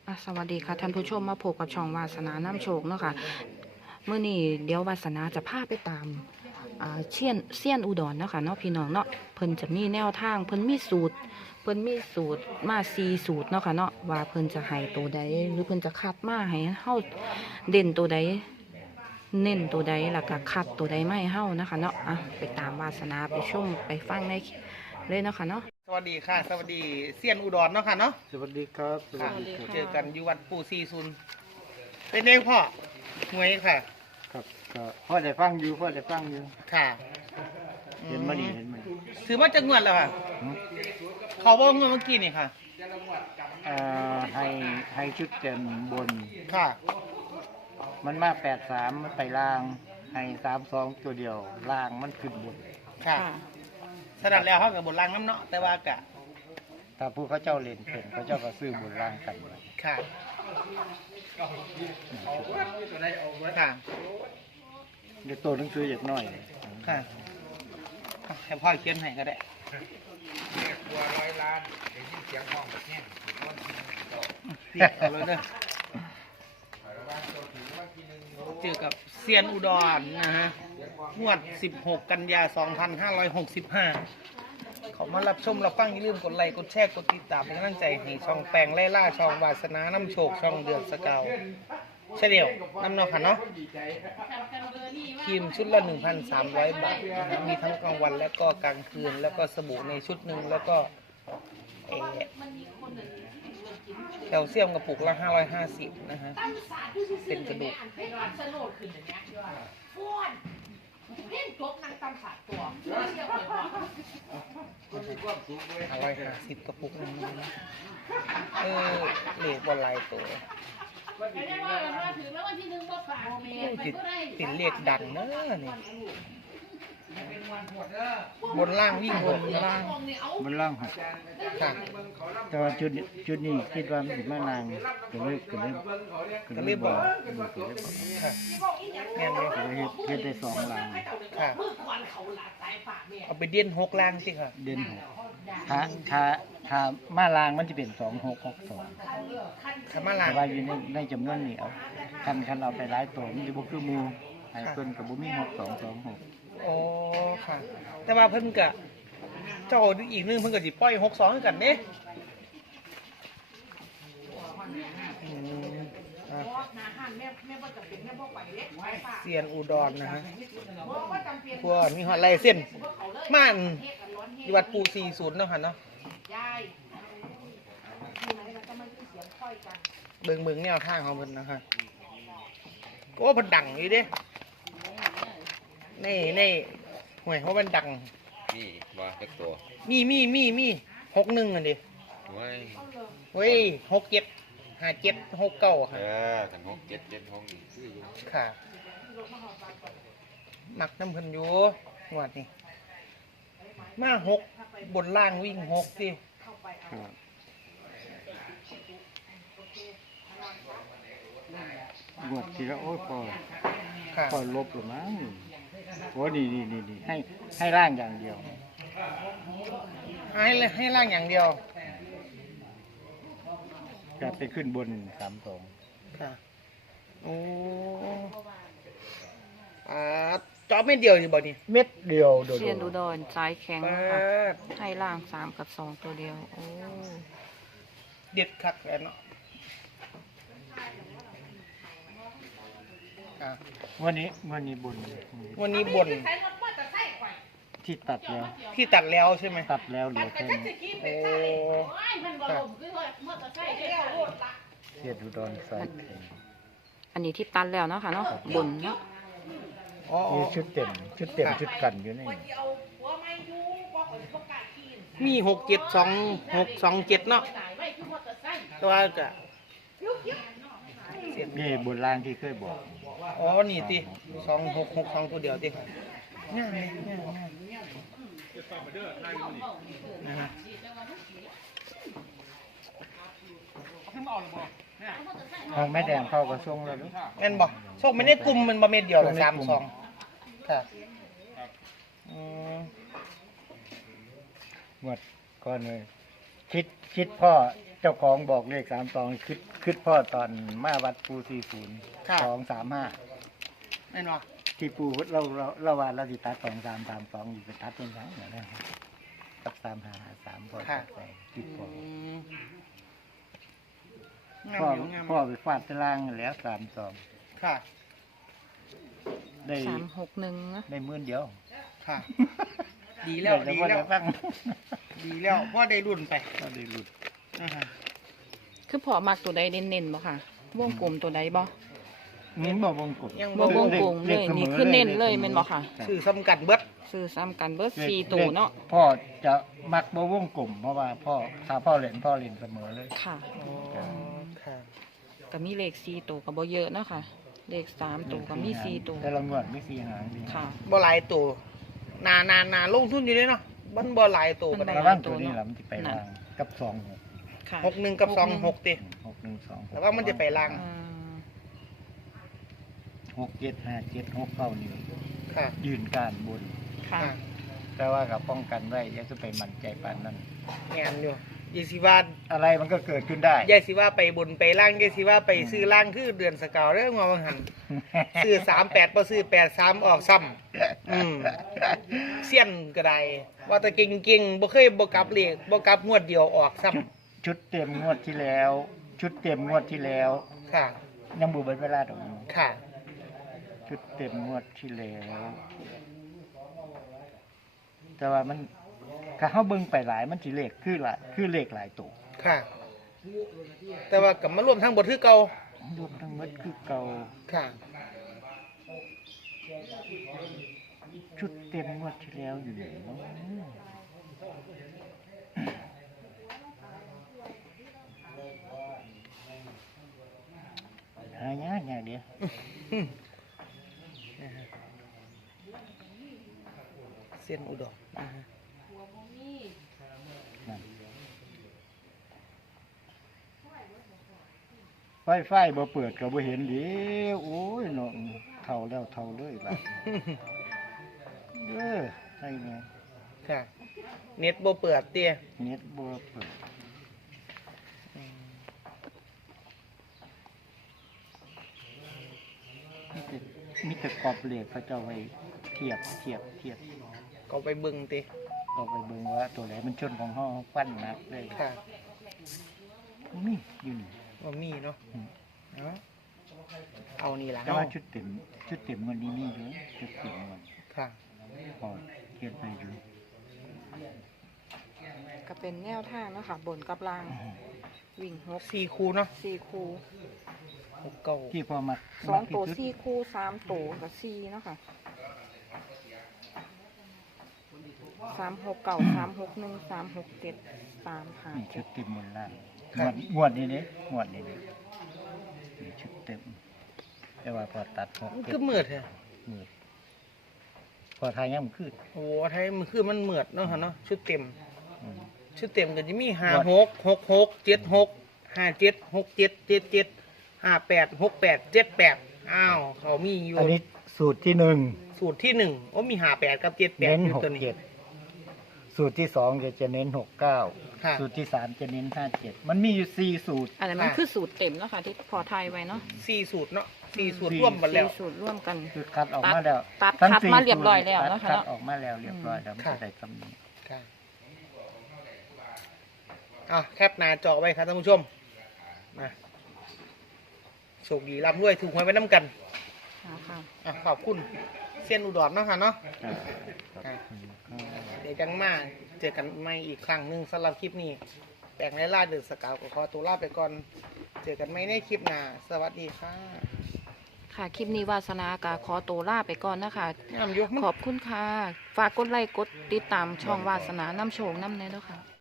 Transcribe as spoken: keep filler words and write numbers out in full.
อ่ะสวัสดีค่ะท่านผู้ชมมาพบกับช่องวาสนาน้ำโชคเนาะค่ะเมื่อนี้เดี๋ยววาสนาจะพาไปตามอ่าเชียนเซียนอุดรเนาะค่ะเนาะพี่น้องเนาะเพิ่นจะมีแนวทางเพิ่นมีสูตรเพิ่นมีสูตรมาซีสูตรเนาะค่ะเนาะว่าเพิ่นจะให้ตัวใดหรือเพิ่นจะคัดมาให้เฮาเด่นตัวใดเน้นตัวใดแล้วก็คัดตัวใดมาให้เฮานะคะเนาะอ่ะไปตามวาสนาไปชมไปฟังในเลยเนาะค่ะเนาะสวัสดีค่ะสวัสดีเซียนอุดรเนาะค่ะเนาะสวัสดีครับสวัสดีครับเจอกันอยู่วัดปู่ซีซุนเป็นเองพ่อหวยค่ะครับก็พ่อได้ฟังอยู่พ่อได้ฟังอยู่ค่ะเห็นมานี่เห็นมานี่ถือว่าจะงวดแล้วค่ะหือเขาบอกงวดเมื่อกี้นี่ค่ะเอ่อให้ให้ชุดเต็มบนค่ะมันมาแปดสามมันไปล่างให้สามสองตัวเดียวล่างมันขึ้นบนค่ะสนัดแล้วเขากับบนล่างน้ำเนาะแต่ว่ากะถ้าผู้เขาเจ้าเล่นเป็นเขาเจ้าก็ซื้อบนล่างกันไว้ค่ะค่ะเดี๋ยวตัวหนังสืออย่างน้อยค่ะให้พ่อเขียนให้ก็ได้เรียกเอาเลยเด้อเจอกับเซียนอุดรนะฮะงวดสิบหกกันยาสองพันห้าร้อยหกสิบห้าเขามารับชมรับฟังอย่าลืมกดไลค์กดแชร์กดติดตามเป็นกำลังใจให้ช่องแปลงไล่ล่าช่องวาสนาน้ำโชคช่องเดือนสกาวเฉลียวน้ำเนาะค่ะเนาะทีมชุดละหนึ่งพันสามร้อยบาทนะฮะมีทั้งกลางวันแล้วก็กลางคืนแล้วก็สบู่ในชุดหนึ่งแล้วก็เอ่อแคลเซียมกระปุกละห้าร้อยห้าสิบนะฮะเป็นกระดูกเล่นจบนางตำสาดตัวเรียกเลยว่าห้าร้อยห้าสิบกระปุกหนึงนะเออเหล็กบอลลายตัวไม่ได้ว่ามาถึงแล้ววันที่หนึ่งก็ฝากเมย์ไปติดก็ได้ติดเหล็กดันเนอะนี่บนล่างวิ่งบนล่างมันล่างหักค่ะแต่ว่าชุดนี้ชุดนี้คิดว่ามันสิมานางก็เลยก็เลยก็เลยบอกก็เลยบอกค่ะแม่นเลยก็เลยเฮ็ดเฮ็ดได้สองลางค่ะเมื่อก่อนเขาหลาสายฝากเมย์เอาไปเด่นหกล่างสิค่ะเด่นหกถ้าถ้าถ้ามาลางมันจะเป็นสองหกหกสองขามาล่าแต่งว่าอยู่ในในจำนวนนี้เอาคันคันเอาไปหลายตัวมันจะบ่คือหมู่ให้เพิ่นกับบ่มีหกสองสองหกโอ้ค่ะ แต่ว่าเพิ่นกะเจ้าอีกนึงเพิ่นก็สิปล่อยหกสองกันเด้อืมอ่ะนาหันแม่แม่บ่จำเป็นแม่บ่ไปเล็กไปฝากเซียนอุดรนะฮะบ่จำเป็นพวกมีหอดลายเส้นม่านเทศกันร้อนเฮอยู่วัดปูสี่ศูนย์เนาะค่ะเนาะยายที่ไหนเราจะมาเสียงค่อยกันเบิ่งเบิ่งแนวทางของเพิ่นนะคะก็ว่าเพิ่นดังอยู่เด้นี่นี่ห่วยเพราะมันดังนี่ว่าเล็กตัวมีมีมีมีหกหนึ่งอันดิไว้เฮ้ยหกเจ็ดห้าเจ็ดหกเก้าเอค่ะอกันหกเจ็ดเจ็ดหกนี่คืออยู่ค่ะมักน้ำเพิ่นอยู่งวดนี้มาหกบนล่างวิ่งหกสิครับบวชทีละโอ้ยพอค่ะพอลบหรือมั้งโอ้นี่นี่นี่นี่ให้ให้ร่างอย่างเดียวให้เลยให้ล่างอย่างเดียวจะไปขึ้นบนสามสองค่ะโอ้อ่าจอบไม่เดียวอยู่บ่นี่เม็ดเดียวโดดเซียนอุดรสายแข็งปานะคะดให้ล่างสามกับสองตัวเดียว โอ้เด็ดคักแล้วเนาะอ่ะวันนี้วันนี้บนวันนี้บนใช้รถมอเตอร์ไซค์ไปที่ตัดแล้วที่ตัดแล้วใช่ไหมตัดแล้วเหลือแต่แค่ฉันนี้จะกินไปใส่โอ้ยมันบ่ลมคือว่ามอเตอร์ไซค์เดียวรถละเทียดอุดรสายแข็งอันนี้ที่ตันแล้วเนาะค่ะเนาะบนเนาะอ๋ออ๋อมีชุดเต็ม ชุดเต็มชุดกันอยู่นี่ว่าสิเอาหัวไม้อยู่บ่ขอยประกาศกินมีหกเจ็ดสองหกสองเจ็ดเนาะตายไว้คือมอเตอร์ไซค์ตัวจะเสียนี่บนล่างที่เคยบอกอ๋อ นี่ติสองหกหกสองตัวเดียวติง่ายไหมง่ายง่ายนะฮะทางแม่แดงเข้ากระทรวงแล้วลูกแม่นบ่โชคไม่ได้กลุ่มมันบ่เม็ดเดียวหรอกสามสองค่ะอืมงวดก่อนเลย เขคิดคิดพ่อเจ้าของบอกเลขสามสองคิดคิดพ่อตอนมาวัดปูสี่ศูนย์ค่ะสองสามห้าแม่นบ่ที่ปูเราเราเราว่าเราสิตัดสองสามสามสองอยู่ไปตัดเป็นสองอย่างนั้นกับสามห้าสามพ่อตัดไปคิดพ่ออืมงามพ่ออยู่งามพ่อไปฟาดตารางแล้วสามสองค่ะได้สามหกหนึ่งนะได้หมื่นเดียวค่ะ ดีแล้วได้ดีพ่อแล้วได้ฟังดีแล้วพ่อได้รุ่นไปก็ได้หลุดอ่าฮะคือพอมักตัวใดเน้นๆบ่ค่ะวงกลมตัวใดบ่นี่บ่วงกลมยังบ่วงกลมเลยขสมนี่คือเน้นเลยแม่นบ่ค่ะรับสื่อสำกัดเบิดซื้อซ้ำกันเบิดสี่ตัวเนาะพ่อจะมักบ่วงกลมเพราะว่าพ่อถ้าพ่อเล่นพ่อเล่นเสมอเลยค่ะอ๋อค่ะก็มีเลขสี่ตัวก็บ่เยอะเนาะค่ะ เลขสามตัวก็มีสี่ตัวแต่ละงวดมีสี่หางดีค่ะบ่หลายตัวนานานาลงทุนอยู่เลยเนาะมันบ่หลายตัวมัก็นได้บ่ระหวัลายงตัวนี้ล่ะมันจะไปล่างกับสองหกค่ะหกหนึ่งกับสองหกติหกหนึ่งสองหกแต่ว่ามันจะไปล่างอ่าหกเจ็ดห้าเจ็ดหกเก้านี่ค่ะยืนการบนค่ะค่ะแต่ว่ากับป้องกันไว้อย่าจะไปมั่นใจปานนั้นแงนอยู่ยายสิว่าอะไรมันก็เกิดขึ้นได้ยายสิว่าไปบนไปล่างยายสิว่าไปซื้อล่างคือเดือนสกาวเรื่องว่าบางหันซื้อสามแปดพอซื้อแปดสามออกซ้ำอืมเสี้ยนก็ได้ว่าแต่เก่งๆบ่เคยบ่กลับเลขบ่กลับงวดเดียวออกซ้ชุดเต็มงวดที่แล้ว ชุดเต็มงวดที่แล้วำค่ะยังบูเบิดเวลาดอกค่ะชุดเต็มงวดที่แล้ว แต่ว่ามันถ้าเขาเบิ่งไปหลายมันสิเลขคือหลายคือเลขหลายตัวค่ะ แต่ว่ากับมารวมทั้งบทคือเก่ารวมทั้งหมดคือเก่าค่ะชุดเต็มงวดที่แล้วอยู่ไหนเนาะหายากอย่างเดียวเส้นอุดรนะฮะนั่นไฟไฟบ่เปิดก็บ่เห็นเดิโอ้ยเนาะเท่าแล้วเท่าเลยบัดเด้อใช่ไงค่ะ เน็ตบ่เปิดเตี้ยเน็ตบ่เปิดมีแต่มีแต่กรอบเหล็กเขาเจ้าไว้เทียบเทียบเทียบก็ไปเบิ่งติก็ไปเบิ่งว่าตัวไหนมันชนของเฮาฟันหนักเลยค่ะนี่อยู่นี่ว่ามีเนาะอืมเอาเอานี่ละแต่เนาะว่าชุดเต็มชุดเต็มวันนี้นี่เลยชุดเต็มวันค่ะพอเขียนไปอยู่ก็เป็นแนวทางเนาะค่ะ บนกับล่าง วิ่งหกสี่คูเนาะสี่คูหกเก้าที่พอมาสองตัวที่สุดสี่คูสามตัวกับสี่เนาะค่ะสามหกเก่าสามหกหนึ่งสามหกเจ็ดสามห้านี่เจ็ชุดดเต็มบนล่างงวดงวดนี้เนี่ยงวดนี้เนี่ยนี่ชุดเต็ม แต่ว่าพอตัดหกมันเจ็คือดเหมือดแท้มืดพอทายย่ำขึ้นโอ้โหไทยมันคือมันเหมือดเนาะค่ะเนาะชุดเต็มอืมชุดเต็มก็จะมีห้าวัดหกหกหกเจ็ดหกห้าเจ็ดหกเจ็ดเจ็ดเจ็ดห้าแปดหกแปดเจ็ดแปดอ้าวเขามีอยู่อันนี้สูตรที่หนึ่งสูตรที่หนึ่งโอ้มีห้าแปดกับเจ็ดแปดเน้นอยู่หกตัวนี้เจ็ดสูตรที่สองจะจะเน้นหกเก้าค่ะสูตรที่สามจะเน้นห้าเจ็ดมันมีอยู่สี่สูตรอันนั้นมันคือสูตรเต็มแล้วค่ะ ที่พอไทยไว้เนาะสี่สูตรเนาะสี่สูตรสี่ร่วมกันแล้วสี่สูตรร่วมกันคือคัดออกมาแล้วตัดทั้งคัดสี่มาเรียบร้อยแล้วสูตนะคะคัดเนาะออกมาแล้วเรียบร้อยแล้วมันค่ะจะได้คำนี้ค่ะอ่ะแคปหน้าจอไว้ครับท่านผู้ชมมาโชคดีรับด้วยถูกหวยไว้น้ำกันเอาค่ะอ่ะขอบคุณเส้นอุดรเนาะค่ะเนาะอ่าค่ะเดี๋ยวจังมาเจอกันใหม่อีกครั้งหนึ่งสำหรับคลิปนี้แปลงไล่ล่าเดือดสกาวก็ขอตัวลาไปก่อน เจอกันไม่ในคลิปหน้าสวัสดีค่ะค่ะ คลิปนี้วาสนากาขอตัวลาไปก่อนนะคะแนะนำยกขอบคุณค่ะ ฝากกดไลค์กดติดตามช่องวาสนาน้ำโชงน้ำเนยด้วยค่ะ